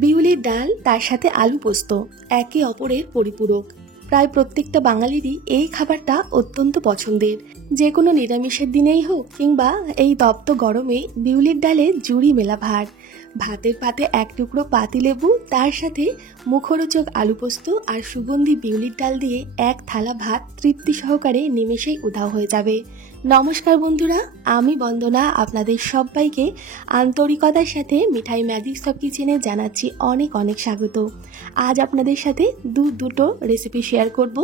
বিউলির ডাল তার সাথে আলু পোস্ত একে অপরের পরিপূরক। প্রায় প্রত্যেকটা বাঙালিরই এই খাবারটা অত্যন্ত পছন্দের। যে কোনো নিরামিষের দিনেই হোক কিংবা এই তপ্ত গরমে বিউলির ডালে জুড়ি মেলা ভার। ভাতের পাতে এক টুকরো পাতিলেবু, তার সাথে মুখরোচক আলু পোস্ত আর সুগন্ধি বিউলির ডাল দিয়ে এক থালা ভাত তৃপ্তি সহকারে নিমেষেই উধাও হয়ে যাবে। নমস্কার বন্ধুরা, আমি বন্দনা আপনাদের সবাইকে আন্তরিকতার সাথে মিঠাই ম্যাজিক সব কিচেনে জানাচ্ছি অনেক অনেক স্বাগত। আজ আপনাদের সাথে দুটো রেসিপি শেয়ার করব,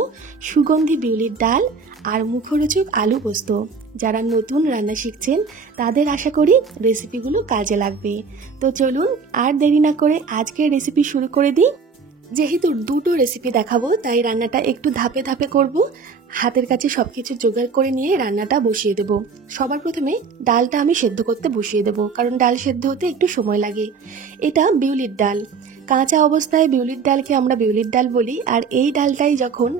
সুগন্ধি বিউলির ডাল আর মুখরোচক আলু পোস্ত। যারা নতুন রান্না শিখছেন তাদের আশা করি রেসিপিগুলো কাজে লাগবে। তো চলুন আর দেরি না করে আজকের রেসিপি শুরু করে দিই। যেহেতু দুটো রেসিপি দেখাবো তাই রান্নাটা একটু ধাপে ধাপে করব। হাতের কাছে সবকিছু জোগাড় করে নিয়ে রান্নাটা বসিয়ে দেব। সবার প্রথমে ডালটা আমি সেদ্ধ করতে বসিয়ে দেব, কারণ ডাল সেদ্ধ হতে একটু সময় লাগে। এটা বিউলির ডাল। কাঁচা অবস্থায় বিউলির ডালকে আমরা বিউলির ডাল বলি, আর এই ডালটাই যখন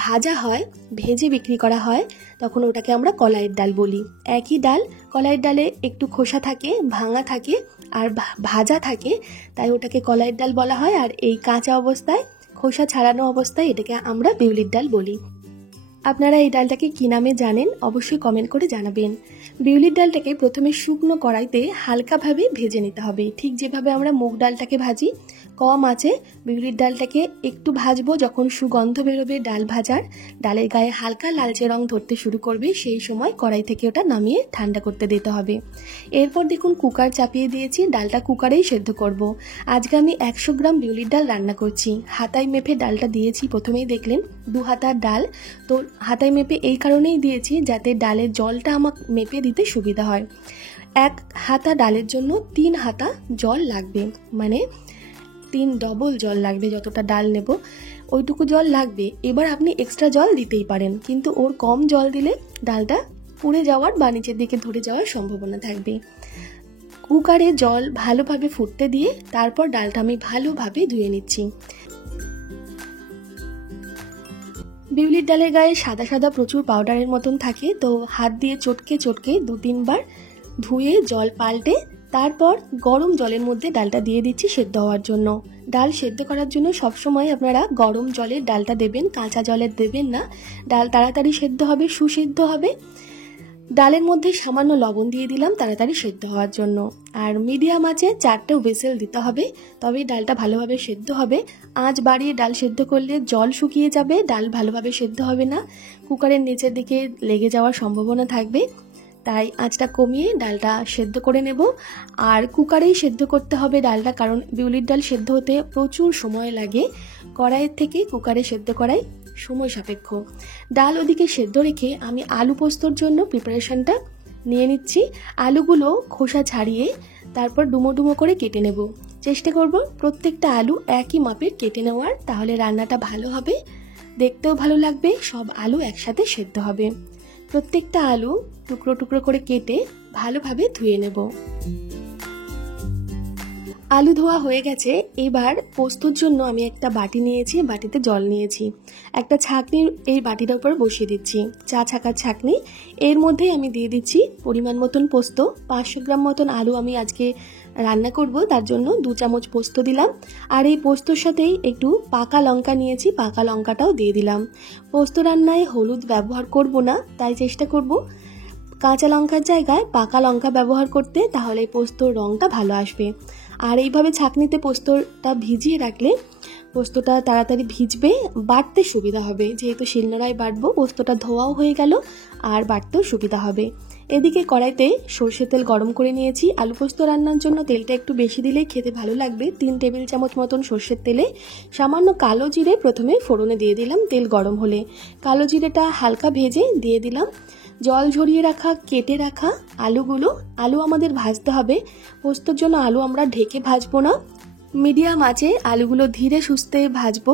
ভাজা হয়, ভেজে বিক্রি করা হয়, তখন ওটাকে আমরা কলাইয়ের ডাল বলি। একই ডাল, কলাইয়ের ডালে একটু খোসা থাকে, ভাঙা থাকে আর ভাজা থাকে, তাই ওটাকে কলাইয়ের ডাল বলা হয়। আর এই কাঁচা অবস্থায়, খোসা ছাড়ানো অবস্থায় এটাকে আমরা বিউলির ডাল বলি। আপনারা এই ডালটাকে কী নামে জানেন অবশ্যই কমেন্ট করে জানাবেন। বিউলির ডালটাকে প্রথমে শুকনো কড়াইতে হালকাভাবে ভেজে নিতে হবে, ঠিক যেভাবে আমরা মুগ ডালটাকে ভাজি। কম আঁচে বিউলির ডালটাকে একটু ভাজবো, যখন সুগন্ধ বেরোবে ডাল ভাজার, ডালের গায়ে হালকা লালচে রং ধরতে শুরু করবে, সেই সময় কড়াই থেকে ওটা নামিয়ে ঠান্ডা করতে দিতে হবে। এরপর দেখুন কুকার চাপিয়ে দিয়েছি, ডালটা কুকারেই সেদ্ধ করব। আজকে আমি 100 গ্রাম বিউলির ডাল রান্না করছি। হাতায় মেপে ডালটা দিয়েছি, প্রথমেই দেখলেন 2 হাতার ডাল। তো হাতায় মেপে এই কারণেই দিয়েছি যাতে ডালের জলটা আমার মেপে দিতে সুবিধা হয়। 1 হাতা ডালের জন্য 3 হাতা জল লাগবে, মানে 3 ডবল জল লাগবে। যতটা ডাল নেব ওইটুকু জল লাগবে। এবার আপনি এক্সট্রা জল দিতেই পারেন, কিন্তু ওর কম জল দিলে ডালটা পুড়ে যাওয়ার বা নিচের দিকে ধরে যাওয়ার সম্ভাবনা থাকবে। কুকারে জল ভালোভাবে ফুটতে দিয়ে তারপর ডালটা আমি ভালোভাবে ধুয়ে নিচ্ছি। বিউলির ডালের গায়ে সাদা সাদা প্রচুর পাউডারের মতন থাকে, তো হাত দিয়ে চটকে চটকে 2-3 বার ধুয়ে জল পাল্টে তারপর গরম জলের মধ্যে ডালটা দিয়ে দিচ্ছি সেদ্ধ হওয়ার জন্য। ডাল সেদ্ধ করার জন্য সবসময় আপনারা গরম জলের ডালটা দেবেন, কাঁচা জলের দেবেন না। ডাল তাড়াতাড়ি সেদ্ধ হবে, সুসেদ্ধ হবে। ডালের মধ্যে সামান্য লবণ দিয়ে দিলাম তাড়াতাড়ি সেদ্ধ হওয়ার জন্য। আর মিডিয়াম আঁচে 4টে হুইসেল দিতে হবে, তবেই ডালটা ভালোভাবে সেদ্ধ হবে। আঁচ বাড়িয়ে ডাল সেদ্ধ করলে জল শুকিয়ে যাবে, ডাল ভালোভাবে সেদ্ধ হবে না, কুকারের নিচের দিকে লেগে যাওয়ার সম্ভাবনা থাকবে। তাই আঁচটা কমিয়ে ডালটা সেদ্ধ করে নেব। আর কুকারেই সেদ্ধ করতে হবে ডালটা, কারণ বিউলির ডাল সেদ্ধ হতে প্রচুর সময় লাগে। কড়াইয়ের থেকে কুকারে সেদ্ধ করাই সময় সাপেক্ষ। ডাল ওদিকে সেদ্ধ রেখে আমি আলু পোস্তর জন্য প্রিপারেশনটা নিয়ে নিচ্ছি। আলুগুলো খোসা ছাড়িয়ে তারপর ডুমো ডুমো করে কেটে নেব। চেষ্টা করব প্রত্যেকটা আলু একই মাপের কেটে নেওয়ার, তাহলে রান্নাটা ভালো হবে, দেখতেও ভালো লাগবে, সব আলু একসাথে সেদ্ধ হবে। প্রত্যেকটা আলু টুকরো টুকরো করে কেটে ভালোভাবে ধুয়ে নেব। আলু ধোয়া হয়ে গেছে। এবার পোস্তর জন্য আমি একটা বাটি নিয়েছি, বাটিতে জল নিয়েছি। একটা ছাঁকনি এই বাটিটার উপর বসিয়ে দিচ্ছি, চা ছাঁকার ছাঁকনি। এর মধ্যেই আমি দিয়ে দিচ্ছি পরিমাণ মতন পোস্ত। 500 গ্রাম মতন আলু আমি আজকে রান্না করব, তার জন্য 2 চামচ পোস্ত দিলাম। আর এই পোস্তর সাথেই একটু পাকা লঙ্কা নিয়েছি, পাকা লঙ্কাটাও দিয়ে দিলাম। পোস্ত রান্নায় হলুদ ব্যবহার করব না, তাই চেষ্টা করব কাঁচা লঙ্কার জায়গায় পাকা লঙ্কা ব্যবহার করতে, তাহলে পোস্তর রঙটা ভালো আসবে। আর এইভাবে ছাঁকনিতে পোস্তটা ভিজিয়ে রাখলে পোস্তটা তাড়াতাড়ি ভিজবে, বাটতে সুবিধা হবে। যেহেতু শিলনোড়ায় বাটবো, পোস্তটা ধোয়াও হয়ে গেল আর বাটতেও সুবিধা হবে। এদিকে কড়াইতে সরষের তেল গরম করে নিয়েছি। আলু পোস্ত রান্নার জন্য তেলটা একটু বেশি দিলে খেতে ভালো লাগবে। 3 টেবিল চামচ মতন সরষের তেলে সামান্য কালো জিরে প্রথমে ফোড়নে দিয়ে দিলাম। তেল গরম হলে কালো জিরেটা হালকা ভেজে দিয়ে দিলাম জল ঝরিয়ে রাখা কেটে রাখা আলুগুলো। আলু আমাদের ভাজতে হবে, পোস্তর জন্য আলু আমরা ঢেকে ভাজবো না, মিডিয়াম আঁচে আলুগুলো ধীরে সুস্থে ভাজবো।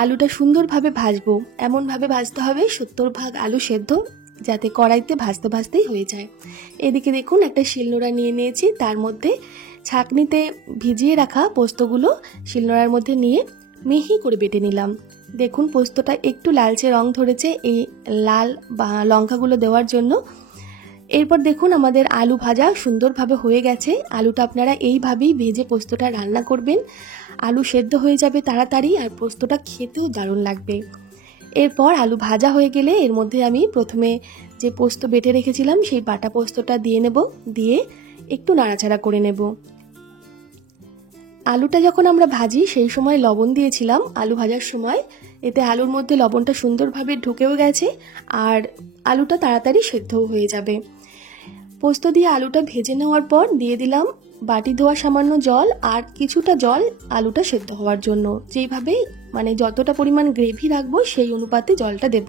আলুটা সুন্দরভাবে ভাজবো, এমনভাবে ভাজতে হবে 70% আলু সেদ্ধ, যাতে কড়াইতে ভাজতে ভাজতেই হয়ে যায়। এদিকে দেখুন একটা শিলনোড়া নিয়ে নিয়েছি, তার মধ্যে ছাঁকনিতে ভিজিয়ে রাখা পোস্তগুলো শিলনোড়ার মধ্যে নিয়ে মিহি করে বেটে নিলাম। দেখুন পোস্তটা একটু লালচে রং ধরেছে এই লাল বা লঙ্কাগুলো দেওয়ার জন্য। এরপর দেখুন আমাদের আলু ভাজা সুন্দরভাবে হয়ে গেছে। আলুটা আপনারা এইভাবেই ভেজে পোস্তটা রান্না করবেন, আলু সেদ্ধ হয়ে যাবে তাড়াতাড়ি আর পোস্তটা খেতেও দারুণ লাগবে। এরপর আলু ভাজা হয়ে গেলে এর মধ্যে আমি প্রথমে যে পোস্ত বেটে রেখেছিলাম সেই বাটা পোস্তটা দিয়ে নেব, দিয়ে একটু নাড়াচাড়া করে নেব। আলুটা যখন আমরা ভাজি সেই সময় লবণ দিয়েছিলাম আলু ভাজার সময়, এতে আলুর মধ্যে লবণটা সুন্দরভাবে ঢুকেও গেছে আর আলুটা তাড়াতাড়ি সেদ্ধও হয়ে যাবে। পোস্ত দিয়ে আলুটা ভেজে নেওয়ার পর দিয়ে দিলাম বাটি ধোয়া সামান্য জল আর কিছুটা জল আলুটা সেদ্ধ হওয়ার জন্য। যেইভাবে মানে যতটা পরিমাণ গ্রেভি রাখবো সেই অনুপাতে জলটা দেব।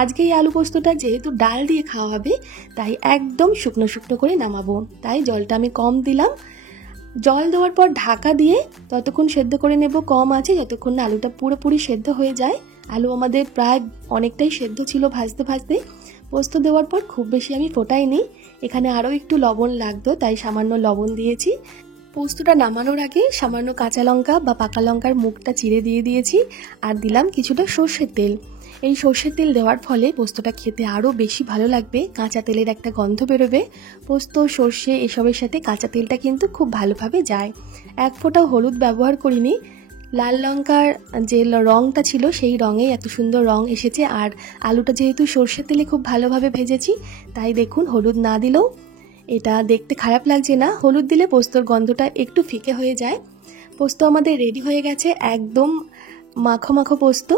আজকে এই আলু পোস্তটা যেহেতু ডাল দিয়ে খাওয়া হবে তাই একদম শুকনো শুকনো করে নামাবো, তাই জলটা আমি কম দিলাম। জল দেওয়ার পর ঢাকা দিয়ে ততক্ষণ সেদ্ধ করে নেব কম আছে যতক্ষণ না আলুটা পুরোপুরি সেদ্ধ হয়ে যায়। আলু আমাদের প্রায় অনেকটাই সেদ্ধ ছিল ভাজতে ভাজতে। পোস্ত দেওয়ার পর খুব বেশি আমি ফোটাইনি, এখানে আরও একটু লবণ লাগতো তাই সামান্য লবণ দিয়েছি। পোস্তটা নামানোর আগে সামান্য কাঁচা লঙ্কা বা পাকা লঙ্কার মুখটা চিড়ে দিয়ে দিয়েছি আর দিলাম কিছুটা সর্ষের তেল। এই সর্ষের তেল দেওয়ার ফলে পোস্তটা খেতে আরও বেশি ভালো লাগবে, কাঁচা তেলের একটা গন্ধ বেরোবে। পোস্ত সর্ষে এসবের সাথে কাঁচা তেলটা কিন্তু খুব ভালোভাবে যায়। এক ফোঁটাও হলুদ ব্যবহার করিনি, লাল লঙ্কার যে রঙটা ছিল সেই রঙে এত সুন্দর রং এসেছে আর আলুটা যেহেতু সর্ষের তেলে খুব ভালোভাবে ভেজেছি তাই দেখুন হলুদ না দিলেও এটা দেখতে খারাপ লাগছে না। হলুদ দিলে পোস্তর গন্ধটা একটু ফিকে হয়ে যায়। পোস্ত আমাদের রেডি হয়ে গেছে, একদম মাখো মাখো পোস্ত।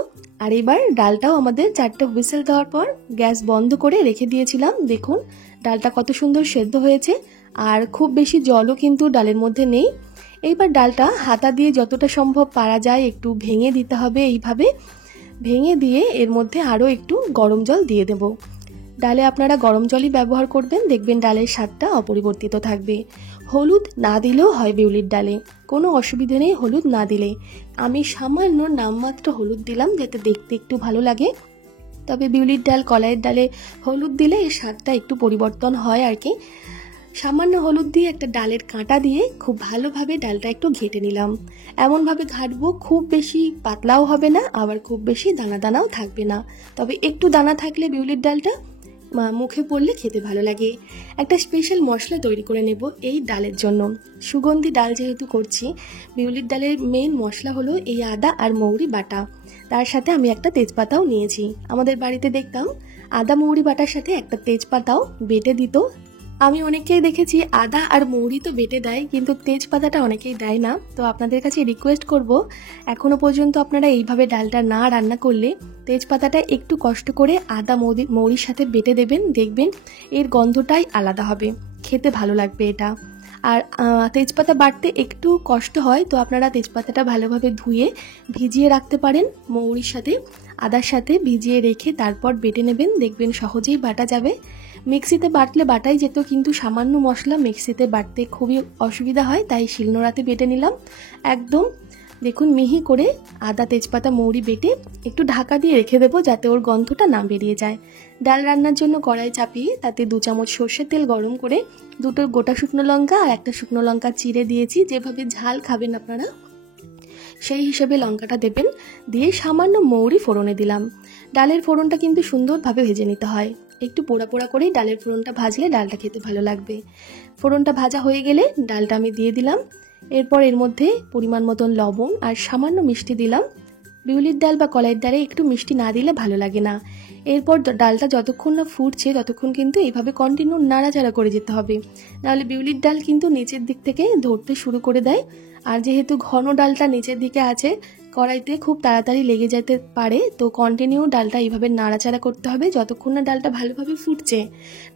আর এবার ডালটাও আমাদের 4টে হুইসেল দেওয়ার পর গ্যাস বন্ধ করে রেখে দিয়েছিলাম। দেখুন ডালটা কত সুন্দর সেদ্ধ হয়েছে আর খুব বেশি জলও কিন্তু ডালের মধ্যে নেই। এইবার ডালটা হাতা দিয়ে যতটা সম্ভব পারা যায় একটু ভেঙে দিতে হবে, এইভাবে ভেঙে দিয়ে এর মধ্যে আরও একটু গরম জল দিয়ে দেব। ডালে আপনারা গরম জলই ব্যবহার করবেন, দেখবেন ডালের স্বাদটা অপরিবর্তিত থাকবে। হলুদ না দিলেও হয় বিউলির ডালে, কোনো অসুবিধে নেই হলুদ না দিলে। আমি সামান্য নামমাত্র হলুদ দিলাম যাতে দেখতে একটু ভালো লাগে। তবে বিউলির ডাল কলাইয়ের ডালে হলুদ দিলে এর স্বাদটা একটু পরিবর্তন হয় আর কি। সামান্য হলুদ দিয়ে একটা ডালের কাঁটা দিয়ে খুব ভালোভাবে ডালটা একটু ঘেঁটে নিলাম। এমনভাবে ঘাঁটবো খুব বেশি পাতলাও হবে না আবার খুব বেশি দানা দানাও থাকবে না, তবে একটু দানা থাকলে বিউলির ডালটা মুখে পড়লে খেতে ভালো লাগে। একটা স্পেশাল মশলা তৈরি করে নেব এই ডালের জন্য। সুগন্ধি ডাল যেহেতু করছি, বিউলির ডালের মেন মশলা হলো এই আদা আর মৌরি বাটা, তার সাথে আমি একটা তেজপাতাও নিয়েছি। আমাদের বাড়িতে দেখতাম আদা মৌরি বাটার সাথে একটা তেজপাতাও বেটে দিত। আমি অনেকেই দেখেছি আদা আর মৌরি তো বেটে দেয় কিন্তু তেজপাতাটা অনেকেই দেয় না। তো আপনাদের কাছে রিকোয়েস্ট করব এখনো পর্যন্ত আপনারা এইভাবে ডালটা না রান্না করলে তেজপাতাটা একটু কষ্ট করে আদা মৌরির সাথে বেটে দেবেন, দেখবেন এর গন্ধটাই আলাদা হবে, খেতে ভালো লাগবে এটা। আর তেজপাতা বাটতে একটু কষ্ট হয়, তো আপনারা তেজপাতাটা ভালোভাবে ধুয়ে ভিজিয়ে রাখতে পারেন, মৌরির সাথে আদার সাথে ভিজিয়ে রেখে তারপর বেটে নেবেন, দেখবেন সহজেই বাটা যাবে। মিক্সিতে বাটলে বাটাই যেত কিন্তু সামান্য মশলা মিক্সিতে বাটতে খুবই অসুবিধা হয়, তাই শিলনোড়াতে বেটে নিলাম। একদম দেখুন মিহি করে আদা তেজপাতা মৌরি বেটে একটু ঢাকা দিয়ে রেখে দেবো যাতে ওর গন্ধটা না বেরিয়ে যায়। ডাল রান্নার জন্য কড়াই চাপিয়ে তাতে 2 চামচ সর্ষের তেল গরম করে 2টো গোটা শুকনো লঙ্কা আর একটা শুকনো লঙ্কা চিড়ে দিয়েছি। যেভাবে ঝাল খাবেন আপনারা সেই হিসেবে লঙ্কাটা দেবেন, দিয়ে সামান্য মৌরি ফোড়নে দিলাম। ডালের ফোড়নটা কিন্তু সুন্দরভাবে ভেজে নিতে হয়, একটু পোড়া পোড়া করেই ডালের ফোড়নটা ভাজলে ডালটা খেতে ভালো লাগবে। ফোড়নটা ভাজা হয়ে গেলে ডালটা আমি দিয়ে দিলাম। এরপর এর মধ্যে পরিমাণ মতন লবণ আর সামান্য মিষ্টি দিলাম। বিউলির ডাল বা কলাইয়ের ডালে একটু মিষ্টি না দিলে ভালো লাগে না। এরপর ডালটা যতক্ষণ না ফুটছে ততক্ষণ কিন্তু এইভাবে কন্টিনিউ নাড়াচাড়া করে যেতে হবে, নাহলে বিউলির ডাল কিন্তু নিচের দিক থেকে ধরতে শুরু করে দেয়। আর যেহেতু ঘন ডালটা নিচের দিকে আছে কড়াইতে খুব তাড়াতাড়ি লেগে যেতে পারে, তো কন্টিনিউ ডালটা এইভাবে নাড়াচাড়া করতে হবে যতক্ষণ না ডালটা ভালোভাবে ফুটছে।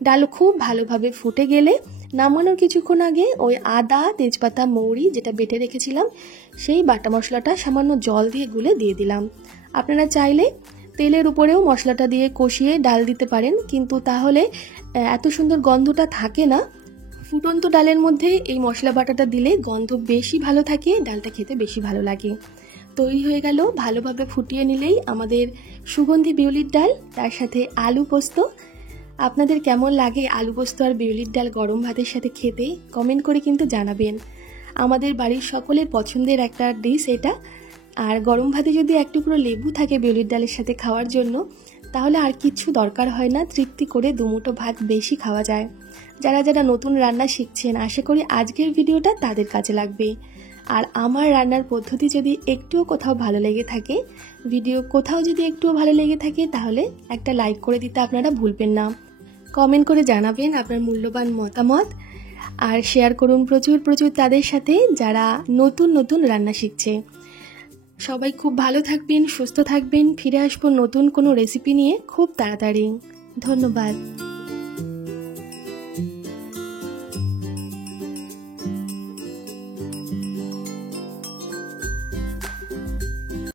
ডাল খুব ভালোভাবে ফুটে গেলে নামানোর কিছুক্ষণ আগে ওই আদা তেজপাতা মৌরি যেটা বেটে রেখেছিলাম সেই বাটা মশলাটা সামান্য জল দিয়ে গুলে দিয়ে দিলাম। আপনারা চাইলে তেলের উপরেও মশলাটা দিয়ে কষিয়ে ডাল দিতে পারেন, কিন্তু তাহলে এত সুন্দর গন্ধটা থাকে না। ফুটন্ত ডালের মধ্যে এই মশলা বাটাটা দিলে গন্ধ বেশি ভালো থাকে, ডালটা খেতে বেশি ভালো লাগে। তৈরি হয়ে গেল, ভালোভাবে ফুটিয়ে নিলেই আমাদের সুগন্ধি বিউলির ডাল, তার সাথে আলু পোস্ত। আপনাদের কেমন লাগে আলু পোস্ত আর বিউলির ডাল গরম ভাতের সাথে খেতে কমেন্ট করে কিন্তু জানাবেন। আমাদের বাড়ির সকলের পছন্দের একটা ডিশ এটা। আর গরম ভাতে যদি এক টুকরো লেবু থাকে বিউলির ডালের সাথে খাওয়ার জন্য, তাহলে আর কিচ্ছু দরকার হয় না, তৃপ্তি করে দুমুঠো ভাত বেশি খাওয়া যায়। যারা যারা নতুন রান্না শিখছেন, আশা করি আজকের ভিডিওটা তাদের কাজে লাগবে। আর আমার রান্নার পদ্ধতি যদি একটুও কোথাও ভালো লেগে থাকে, তাহলে একটা লাইক করে দিতে আপনারা ভুলবেন না। কমেন্ট করে জানাবেন আপনার মূল্যবান মতামত, আর শেয়ার করুন প্রচুর প্রচুর তাদের সাথে যারা নতুন নতুন রান্না শিখছে। সবাই খুব ভালো থাকবেন, সুস্থ থাকবেন। ফিরে আসবো নতুন কোনো রেসিপি নিয়ে খুব তাড়াতাড়ি। ধন্যবাদ।